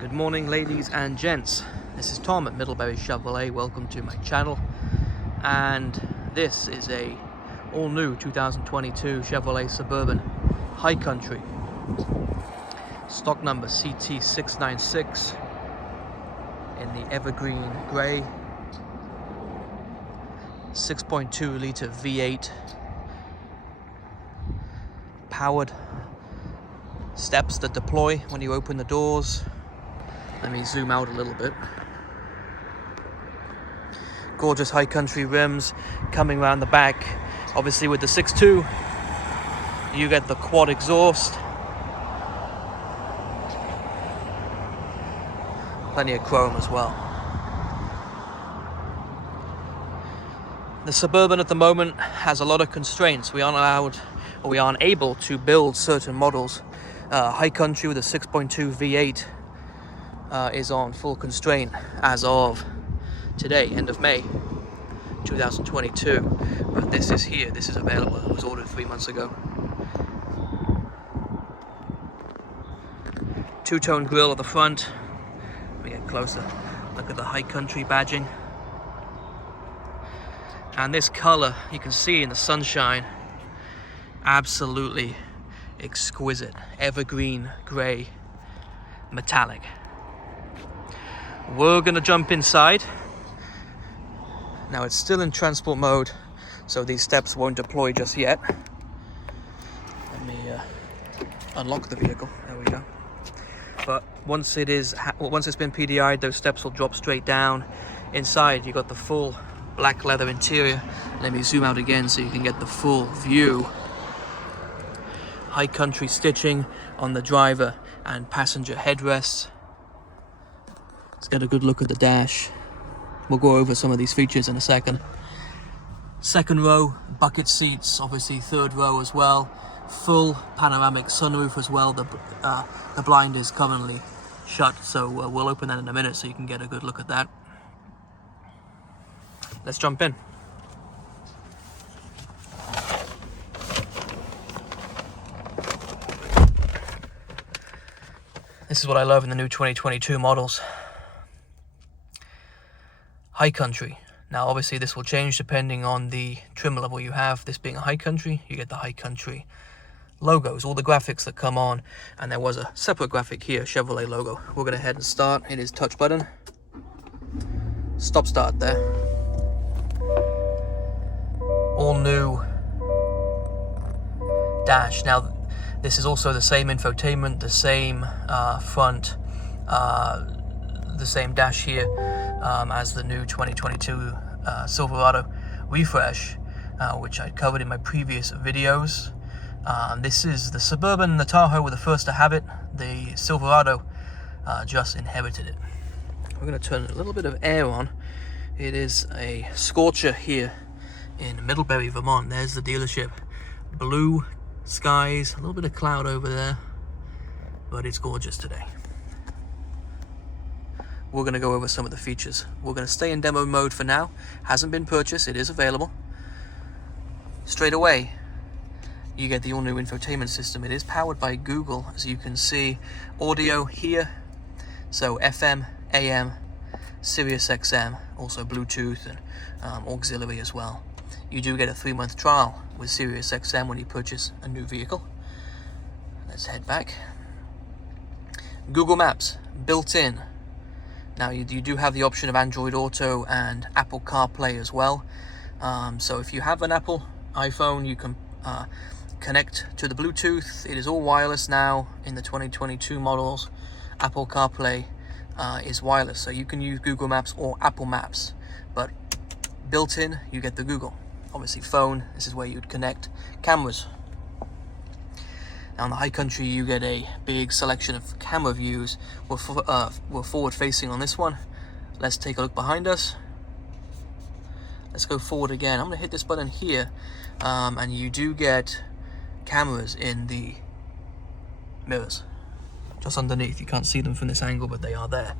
Good morning, ladies and gents. This is Tom at Middlebury Chevrolet. Welcome to my channel. And this is a all-new 2022 Chevrolet Suburban High Country. Stock number CT696 in the evergreen grey. 6.2 litre V8 powered. Steps that deploy when you open the doors. Let me zoom out a little bit. Gorgeous high country rims coming around the back. Obviously with the 6.2 you get the quad exhaust. Plenty of chrome as well. The Suburban at the moment has a lot of constraints. We aren't allowed, or we aren't able to build certain models. High country with a 6.2 V8 is on full constraint as of today, end of May 2022. But this is here, this is available. It was ordered 3 months ago. Two-tone grille at the front. Let me get closer. Look at the high country badging. And this color, you can see in the sunshine, absolutely exquisite. Evergreen gray metallic. We're gonna jump inside. Now it's still in transport mode, so these steps won't deploy just yet. Let me unlock the vehicle. There we go. But once it's been PDI'd, those steps will drop straight down. Inside, you got the full black leather interior. Let me zoom out again so you can get the full view. High country stitching on the driver and passenger headrests. Let's get a good look at the dash. We'll go over some of these features in a second. Second row, bucket seats, obviously third row as well. Full panoramic sunroof as well. The blind is currently shut, so we'll open that in a minute so you can get a good look at that. Let's jump in. This is what I love in the new 2022 models. High country. Now obviously this will change depending on the trim level you have. This being a high country, you get the high country logos, all the graphics that come on, and there was a separate graphic here, Chevrolet logo. We're gonna head and start. It is touch button. Stop start there. All new dash. Now this is also the same infotainment, the same front, the same dash here as the new 2022 Silverado refresh, which I covered in my previous videos. This is the Suburban. The Tahoe were the first to have it. The Silverado just inherited it. We're going to turn a little bit of air on. It is a scorcher here in Middlebury, Vermont. There's the dealership. Blue skies, a little bit of cloud over there, but it's gorgeous today. We're going to go over some of the features. We're going to stay in demo mode for now. Hasn't been purchased, it is available. Straight away, you get the all-new infotainment system. It is powered by Google, as you can see. Audio here, so FM, AM, Sirius XM, also Bluetooth and auxiliary as well. You do get a 3-month trial with Sirius XM when you purchase a new vehicle. Let's head back. Google Maps, built in. Now you do have the option of Android Auto and Apple CarPlay as well. So if you have an Apple iPhone, you can connect to the Bluetooth. It is all wireless now in the 2022 models. Apple CarPlay is wireless, so you can use Google Maps or Apple Maps. But built in, you get the Google. Obviously phone, this is where you'd connect. Cameras. Now in the high country you get a big selection of camera views. We're forward facing on this one. Let's take a look behind us. Let's go forward again. I'm going to hit this button here, and you do get cameras in the mirrors. Just underneath, you can't see them from this angle, but they are there.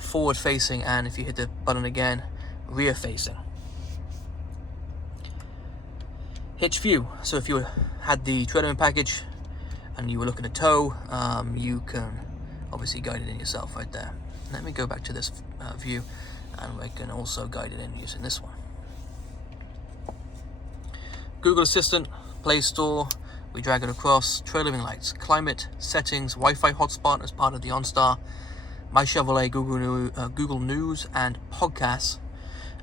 Forward facing, and if you hit the button again, rear facing. Hitch view. So if you had the trailer package and you were looking to tow, you can obviously guide it in yourself right there. Let me go back to this view, and we can also guide it in using this one. Google Assistant, Play Store, we drag it across, trailering lights, climate, settings, Wi-Fi hotspot as part of the OnStar, My Chevrolet, Google News, and podcasts.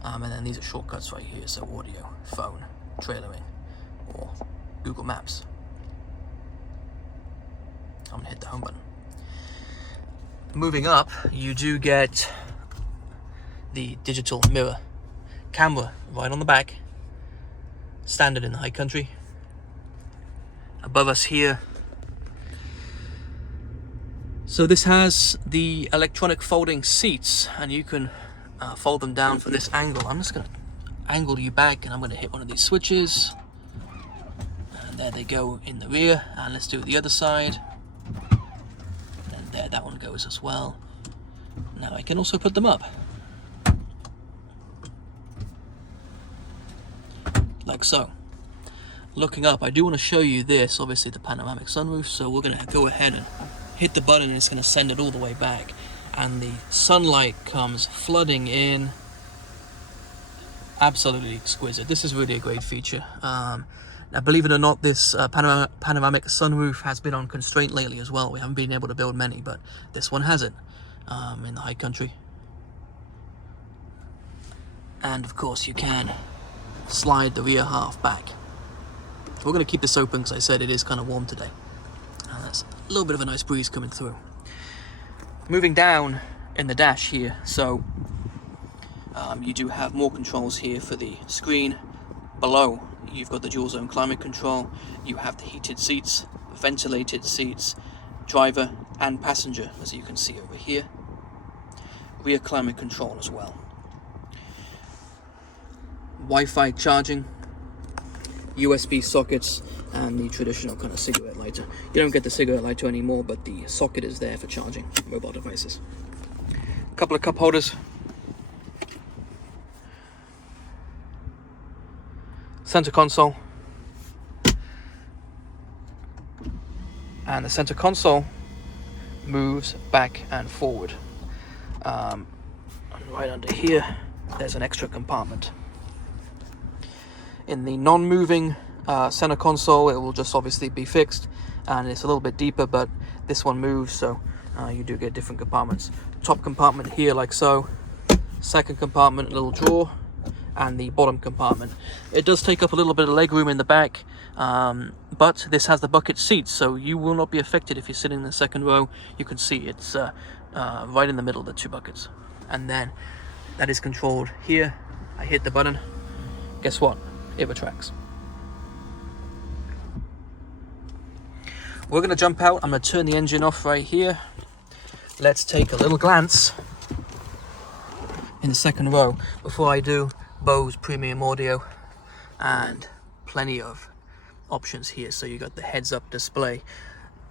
And then these are shortcuts right here, so audio, phone, trailering, or Google Maps. I'm gonna hit the home button. Moving up, you do get the digital mirror camera right on the back, standard in the high country. Above us here, so this has the electronic folding seats, and you can fold them down from this angle. I'm just going to angle you back, and I'm going to hit one of these switches, and there they go in the rear. And let's do the other side, and there that one goes as well. Now I can also put them up like so. Looking up, I do want to show you this, obviously the panoramic sunroof, so we're going to go ahead and hit the button, and it's going to send it all the way back, and the sunlight comes flooding in. Absolutely exquisite. This is really a great feature. Now, believe it or not, this panoramic sunroof has been on constraint lately as well. We haven't been able to build many, but this one has it in the high country. And of course you can slide the rear half back. We're going to keep this open because I said it is kind of warm today. And that's a little bit of a nice breeze coming through. Moving down in the dash here, so you do have more controls here for the screen. Below, you've got the dual zone climate control. You have the heated seats, ventilated seats, driver and passenger, as you can see over here. Rear climate control as well. Wi-Fi charging, USB sockets, and the traditional kind of cigarette lighter. You don't get the cigarette lighter anymore, but the socket is there for charging mobile devices. A couple of cup holders. Center console. And the center console moves back and forward. And right under here, there's an extra compartment. In the non-moving center console, it will just obviously be fixed, and it's a little bit deeper, but this one moves, so you do get different compartments. Top compartment here like so, second compartment, a little drawer, and the bottom compartment. It does take up a little bit of leg room in the back, but this has the bucket seats, so you will not be affected if you're sitting in the second row. You can see it's right in the middle of the two buckets. And then that is controlled here. I hit the button, guess what? It retracts. We're going to jump out. I'm going to turn the engine off right here. Let's take a little glance in the second row. Before I do, Bose premium audio and plenty of options here. So you got the heads-up display.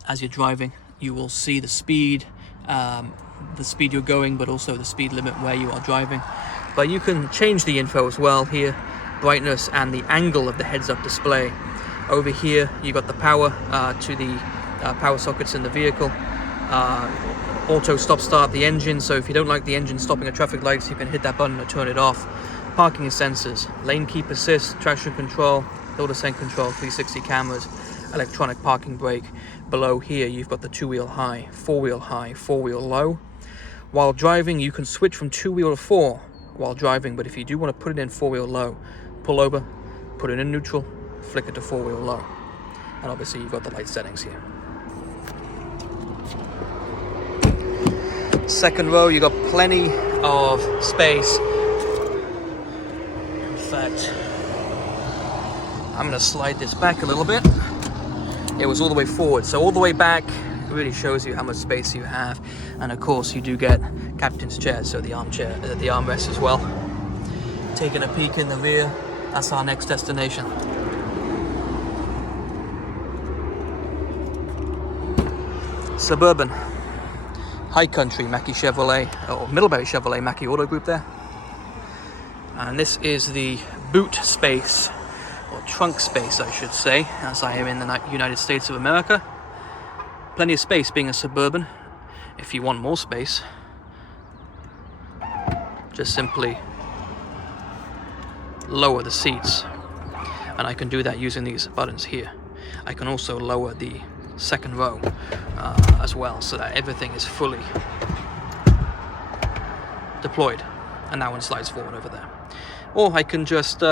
As you're driving, you will see the speed you're going, but also the speed limit where you are driving. But you can change the info as well here. Brightness and the angle of the heads-up display. Over here you got the power to the power sockets in the vehicle. Auto stop start the engine, so if you don't like the engine stopping at traffic lights, you can hit that button to turn it off. Parking sensors, lane keep assist, traction control, hill descent control, 360 cameras, electronic parking brake. Below here you've got the two-wheel high, four-wheel low. While driving, you can switch from two-wheel to four while driving, but if you do want to put it in four-wheel low, pull over, put it in neutral, flick it to four-wheel low. And obviously you've got the light settings here. Second row, you got plenty of space. In fact, I'm going to slide this back a little bit. It was all the way forward, so all the way back really shows you how much space you have. And of course you do get captain's chairs, so the armrest as well. Taking a peek in the rear, that's our next destination. Suburban, High Country, Mackie Chevrolet, or Middlebury Chevrolet, Mackie Auto Group there. And this is the boot space, or trunk space I should say, as I am in the United States of America. Plenty of space being a Suburban. If you want more space, just simply lower the seats, and I can do that using these buttons here. I can also lower the second row as well, so that everything is fully deployed, and that one slides forward over there. Or I can just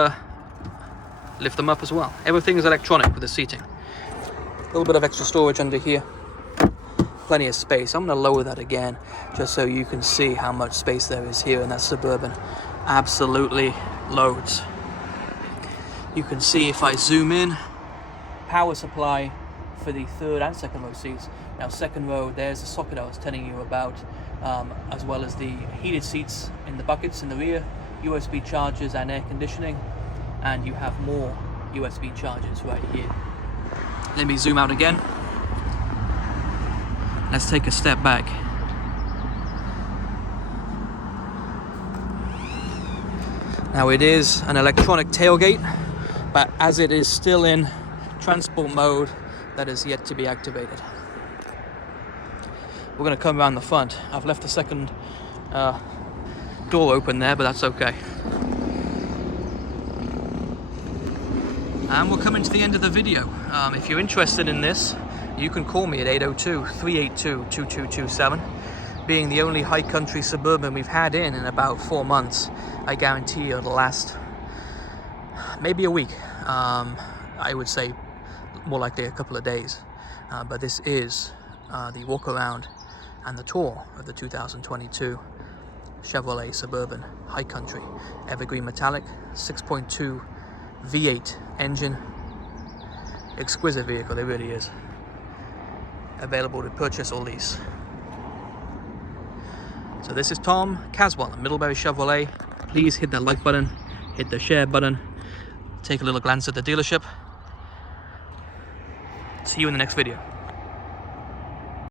lift them up as well. Everything is electronic with the seating. A little bit of extra storage under here, plenty of space. I'm going to lower that again just so you can see how much space there is here in that Suburban. Absolutely loads. You can see if I zoom in, power supply for the third and second row seats. Now second row, there's the socket I was telling you about, as well as the heated seats in the buckets in the rear, USB chargers and air conditioning, and you have more USB chargers right here. Let me zoom out again. Let's take a step back. Now it is an electronic tailgate, but as it is still in transport mode, that is yet to be activated. We're going to come around the front. I've left the second door open there, but that's okay. And we're coming to the end of the video. If you're interested in this, you can call me at 802-382-2227. Being the only high country Suburban we've had in about 4 months, I guarantee you it'll last maybe a week. I would say more likely a couple of days. But this is the walk around and the tour of the 2022 Chevrolet Suburban High Country Evergreen Metallic 6.2 V8 engine. Exquisite vehicle, it really is. Available to purchase or lease. So this is Tom Caswell at Middlebury Chevrolet. Please hit that like button, hit the share button, take a little glance at the dealership. See you in the next video.